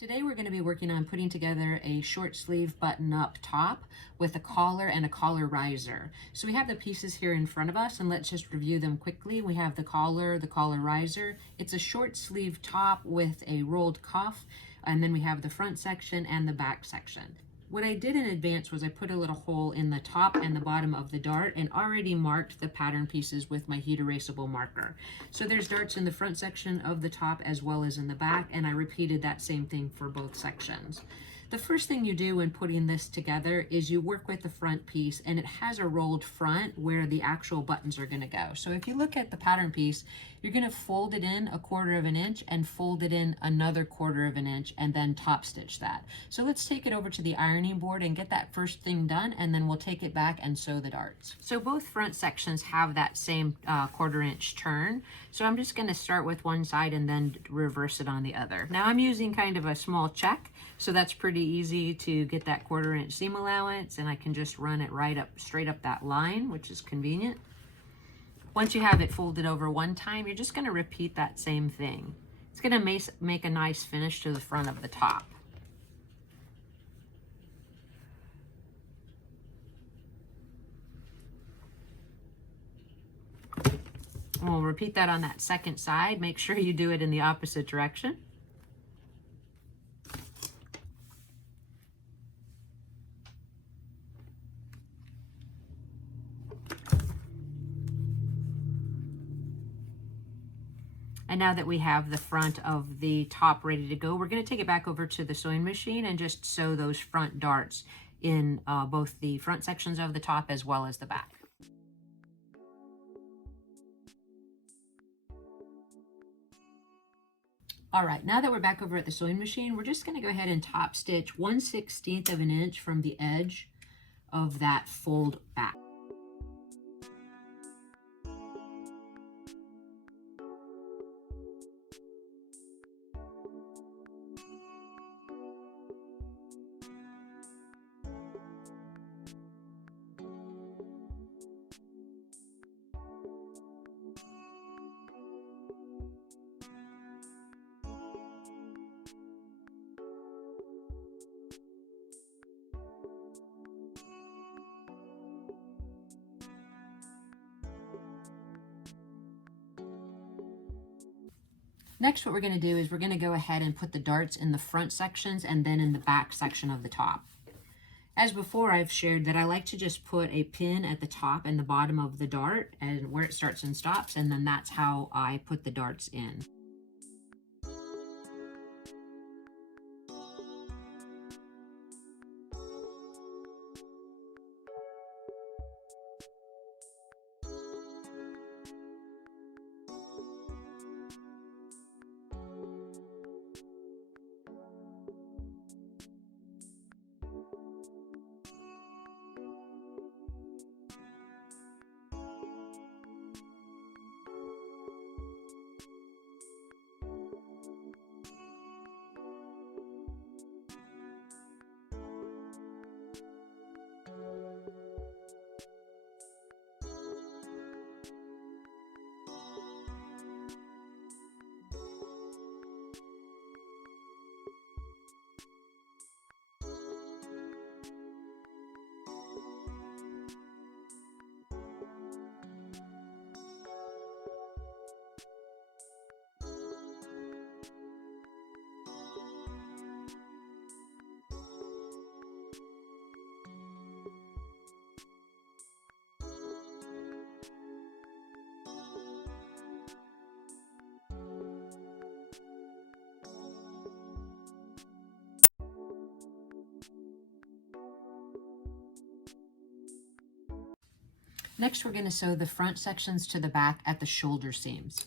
Today we're going to be working on putting together a short sleeve button up top with a collar and a collar riser. So we have the pieces here in front of us, and let's just review them quickly. We have the collar riser. It's a short sleeve top with a rolled cuff, and then we have the front section and the back section. What I did in advance was I put a little hole in the top and the bottom of the dart and already marked the pattern pieces with my heat erasable marker. So there's darts in the front section of the top as well as in the back, and I repeated that same thing for both sections. The first thing you do when putting this together is you work with the front piece, and it has a rolled front where the actual buttons are going to go. So if you look at the pattern piece, you're going to fold it in 1/4 of an inch and fold it in another 1/4 of an inch and then top stitch that. So let's take it over to the ironing board and get that first thing done, and then we'll take it back and sew the darts. So both front sections have that same 1/4 inch turn. So I'm just going to start with one side and then reverse it on the other. Now I'm using kind of a small check, so that's pretty easy to get that 1/4 inch seam allowance, and I can just run it right up, straight up that line, which is convenient. Once you have it folded over one time, you're just going to repeat that same thing. It's going to make a nice finish to the front of the top. And we'll repeat that on that second side. Make sure you do it in the opposite direction. And now that we have the front of the top ready to go, we're going to take it back over to the sewing machine and just sew those front darts in both the front sections of the top as well as the back. All right, now that we're back over at the sewing machine, we're just going to go ahead and top stitch 1/16 of an inch from the edge of that fold back. Next, what we're going to do is we're going to go ahead and put the darts in the front sections and then in the back section of the top. As before, I've shared that I like to just put a pin at the top and the bottom of the dart and where it starts and stops, and then that's how I put the darts in. Next, we're going to sew the front sections to the back at the shoulder seams.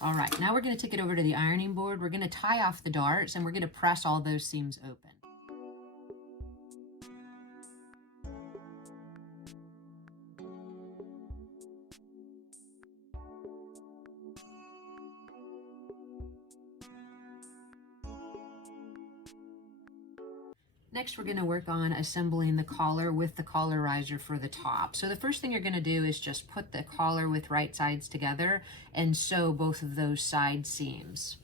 All right, now we're going to take it over to the ironing board. We're going to tie off the darts and we're going to press all those seams open. Next, we're going to work on assembling the collar with the collar riser for the top. So the first thing you're going to do is just put the collar with right sides together and sew both of those side seams.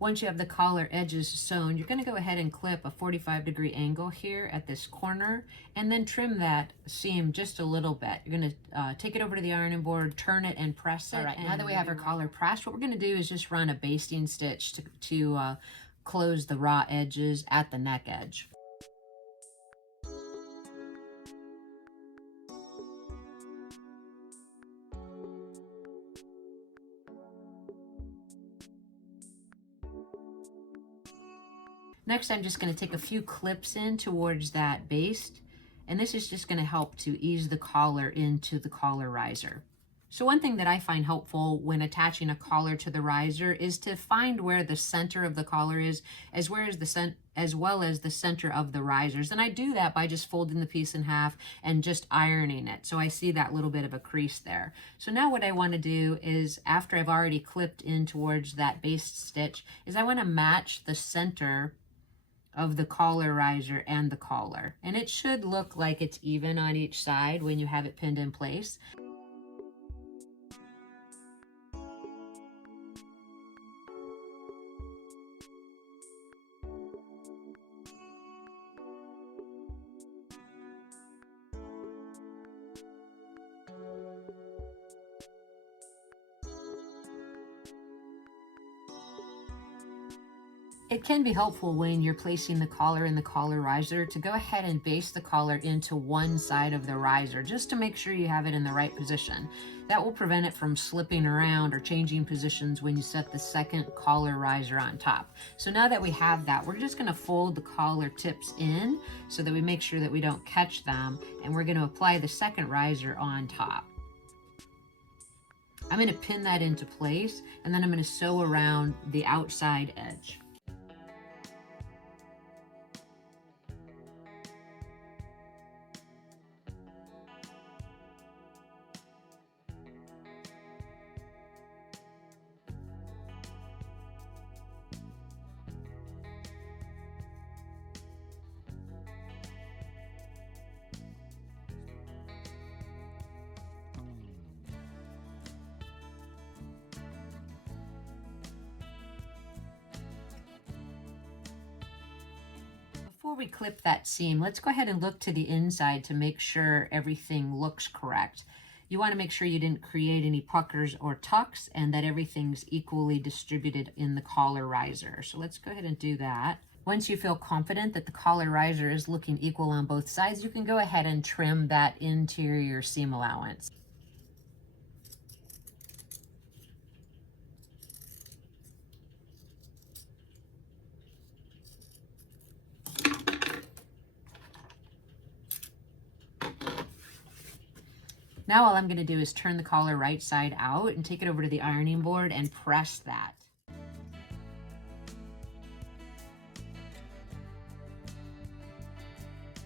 Once you have the collar edges sewn, you're going to go ahead and clip a 45-degree angle here at this corner and then trim that seam just a little bit. You're going to take it over to the ironing board, turn it, and press it. All right, now that we have our collar pressed, what we're going to do is just run a basting stitch to close the raw edges at the neck edge. Next, I'm just going to take a few clips in towards that baste, and this is just going to help to ease the collar into the collar riser. So one thing that I find helpful when attaching a collar to the riser is to find where the center of the collar is, as well as the center of the risers. And I do that by just folding the piece in half and just ironing it. So I see that little bit of a crease there. So now what I want to do is, after I've already clipped in towards that baste stitch, is I want to match the center of the collar riser and the collar. And it should look like it's even on each side when you have it pinned in place. It can be helpful when you're placing the collar in the collar riser to go ahead and baste the collar into one side of the riser just to make sure you have it in the right position. That will prevent it from slipping around or changing positions when you set the second collar riser on top. So now that we have that, we're just going to fold the collar tips in so that we make sure that we don't catch them, and we're going to apply the second riser on top. I'm going to pin that into place, and then I'm going to sew around the outside edge. Before we clip that seam, let's go ahead and look to the inside to make sure everything looks correct. You want to make sure you didn't create any puckers or tucks and that everything's equally distributed in the collar riser. So let's go ahead and do that. Once you feel confident that the collar riser is looking equal on both sides, you can go ahead and trim that interior seam allowance. Now all I'm going to do is turn the collar right side out and take it over to the ironing board and press that.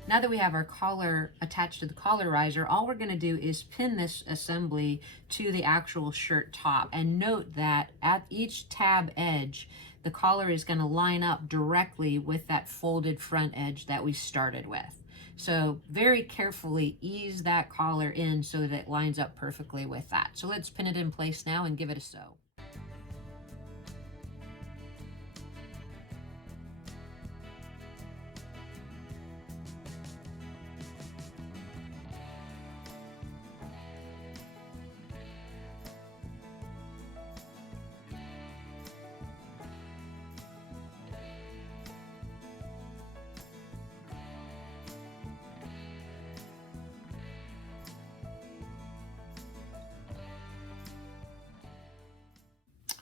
Now that we have our collar attached to the collar riser, all we're going to do is pin this assembly to the actual shirt top. And note that at each tab edge, the collar is going to line up directly with that folded front edge that we started with. So very carefully ease that collar in so that it lines up perfectly with that. So let's pin it in place now and give it a sew.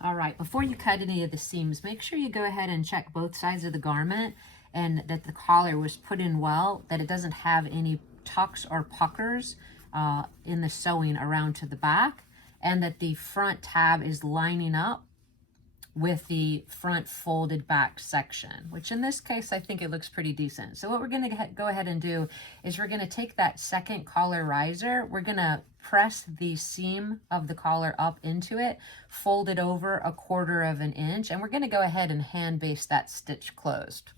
All right, before you cut any of the seams, make sure you go ahead and check both sides of the garment and that the collar was put in well, that it doesn't have any tucks or puckers in the sewing around to the back, and that the front tab is lining up with the front folded back section, which in this case, I think it looks pretty decent. So what we're gonna go ahead and do is we're gonna take that second collar riser, we're gonna press the seam of the collar up into it, fold it over 1/4 of an inch, and we're gonna go ahead and hand baste that stitch closed.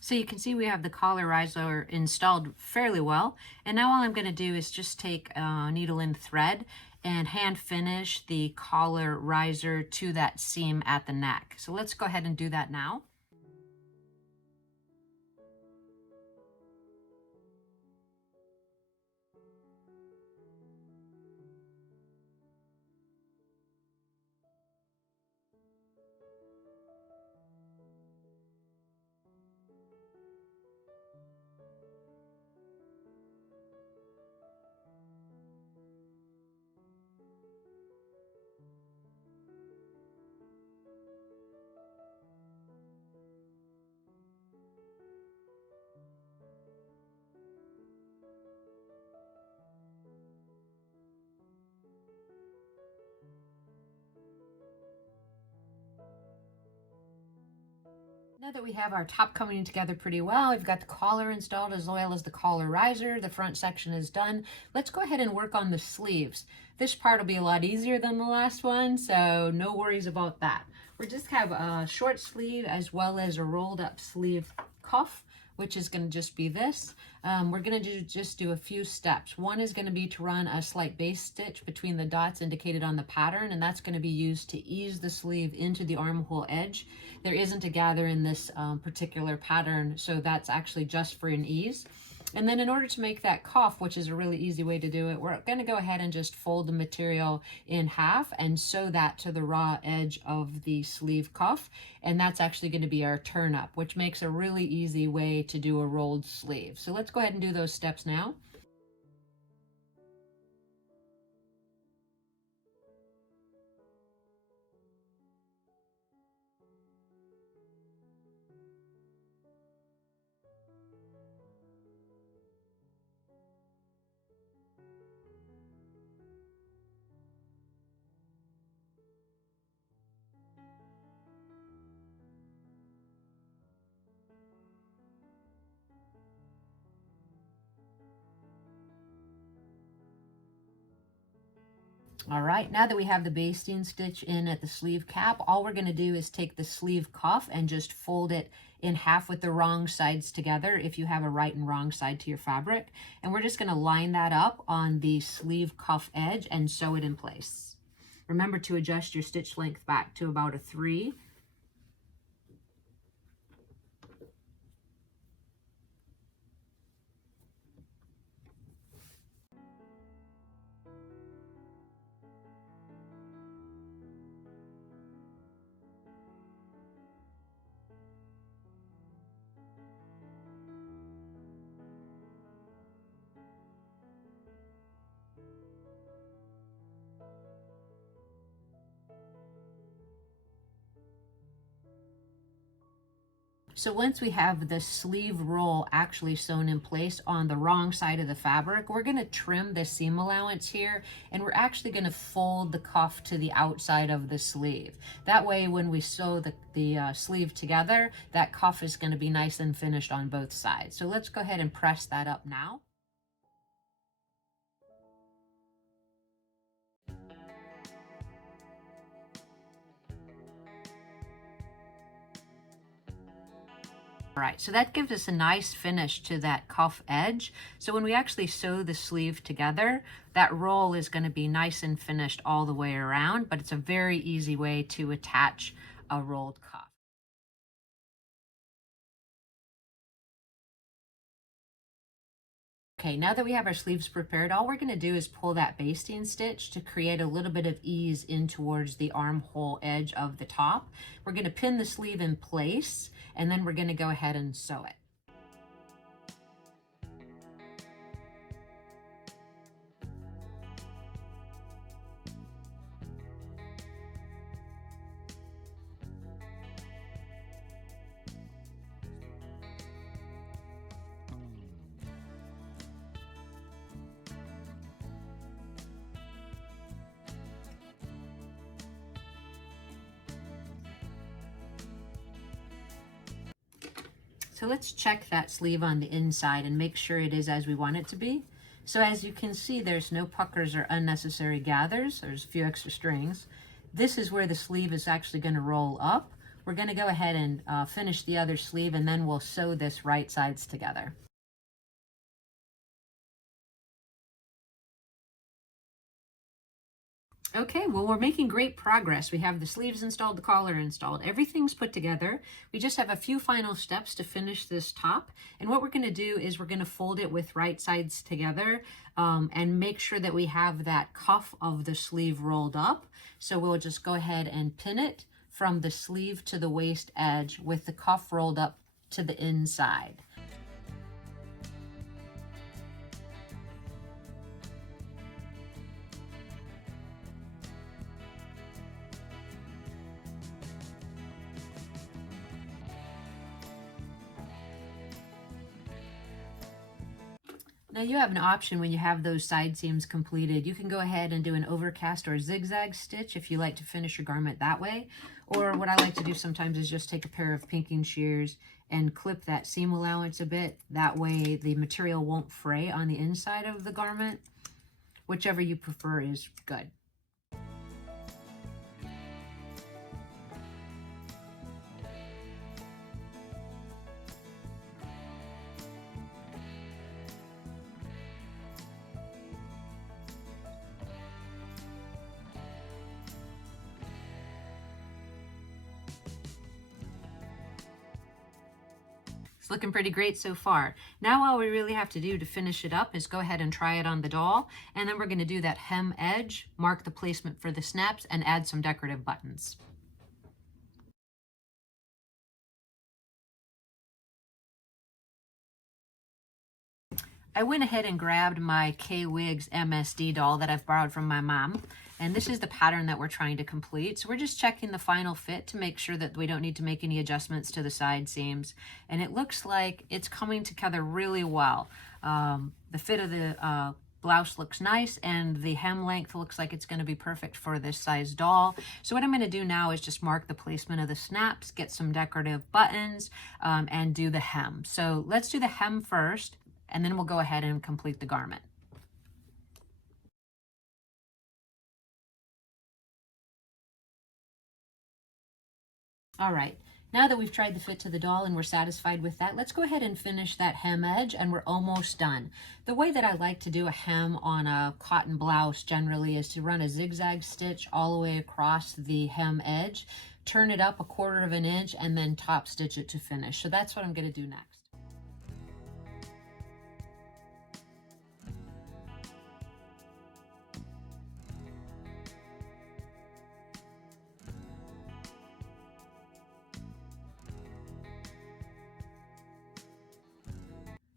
So you can see we have the collar riser installed fairly well. And now all I'm going to do is just take needle and thread and hand finish the collar riser to that seam at the neck. So let's go ahead and do that now. Now that we have our top coming together pretty well, we've got the collar installed as well as the collar riser, the front section is done. Let's go ahead and work on the sleeves. This part will be a lot easier than the last one, so no worries about that. We just have a short sleeve as well as a rolled up sleeve cuff, which is going to just be this. We're going to just do a few steps. One is going to be to run a slight base stitch between the dots indicated on the pattern, and that's going to be used to ease the sleeve into the armhole edge. There isn't a gather in this particular pattern, so that's actually just for an ease. And then in order to make that cuff, which is a really easy way to do it, we're going to go ahead and just fold the material in half and sew that to the raw edge of the sleeve cuff. And that's actually going to be our turn up, which makes a really easy way to do a rolled sleeve. So let's go ahead and do those steps now. All right, now that we have the basting stitch in at the sleeve cap, all we're going to do is take the sleeve cuff and just fold it in half with the wrong sides together if you have a right and wrong side to your fabric. And we're just going to line that up on the sleeve cuff edge and sew it in place. Remember to adjust your stitch length back to about a 3. So once we have the sleeve roll actually sewn in place on the wrong side of the fabric, we're going to trim the seam allowance here, and we're actually going to fold the cuff to the outside of the sleeve. That way when we sew the sleeve together, that cuff is going to be nice and finished on both sides. So let's go ahead and press that up now. All right, so that gives us a nice finish to that cuff edge. So when we actually sew the sleeve together, that roll is going to be nice and finished all the way around, but it's a very easy way to attach a rolled cuff. Okay, now that we have our sleeves prepared, all we're going to do is pull that basting stitch to create a little bit of ease in towards the armhole edge of the top. We're going to pin the sleeve in place, and then we're going to go ahead and sew it. So let's check that sleeve on the inside and make sure it is as we want it to be. So as you can see, there's no puckers or unnecessary gathers. There's a few extra strings. This is where the sleeve is actually going to roll up. We're going to go ahead and finish the other sleeve, and then we'll sew this right sides together. Okay, well, we're making great progress. We have the sleeves installed, the collar installed. Everything's put together. We just have a few final steps to finish this top. And what we're going to do is we're going to fold it with right sides together and make sure that we have that cuff of the sleeve rolled up. So we'll just go ahead and pin it from the sleeve to the waist edge with the cuff rolled up to the inside. Now you have an option when you have those side seams completed. You can go ahead and do an overcast or zigzag stitch if you like to finish your garment that way. Or what I like to do sometimes is just take a pair of pinking shears and clip that seam allowance a bit. That way the material won't fray on the inside of the garment. Whichever you prefer is good. It's looking pretty great so far. Now all we really have to do to finish it up is go ahead and try it on the doll, and then we're going to do that hem edge, mark the placement for the snaps, and add some decorative buttons. I went ahead and grabbed my K-Wigs MSD doll that I've borrowed from my mom. And this is the pattern that we're trying to complete. So we're just checking the final fit to make sure that we don't need to make any adjustments to the side seams. And it looks like it's coming together really well. The fit of the blouse looks nice, and the hem length looks like it's going to be perfect for this size doll. So what I'm going to do now is just mark the placement of the snaps, get some decorative buttons, and do the hem. So let's do the hem first, and then we'll go ahead and complete the garment. All right, now that we've tried the fit to the doll and we're satisfied with that, let's go ahead and finish that hem edge, and we're almost done. The way that I like to do a hem on a cotton blouse generally is to run a zigzag stitch all the way across the hem edge, turn it up 1/4 of an inch, and then top stitch it to finish. So that's what I'm going to do next.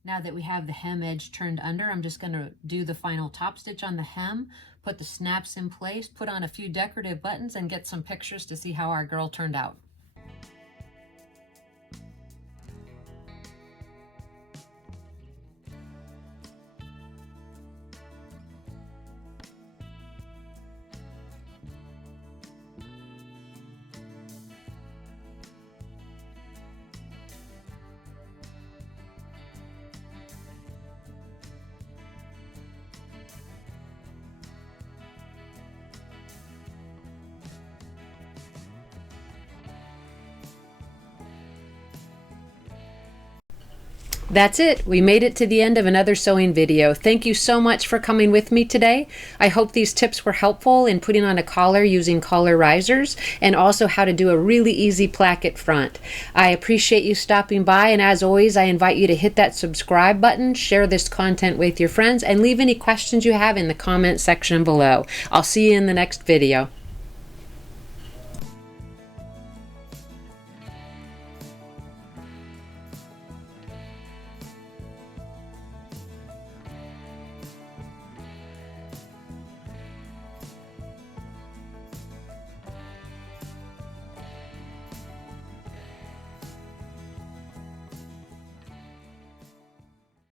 Now that we have the hem edge turned under, I'm just going to do the final top stitch on the hem, put the snaps in place, put on a few decorative buttons, and get some pictures to see how our girl turned out. That's it. We made it to the end of another sewing video. Thank you so much for coming with me today. I hope these tips were helpful in putting on a collar using collar risers, and also how to do a really easy placket front. I appreciate you stopping by, and as always, I invite you to hit that subscribe button, share this content with your friends, and leave any questions you have in the comment section below. I'll see you in the next video.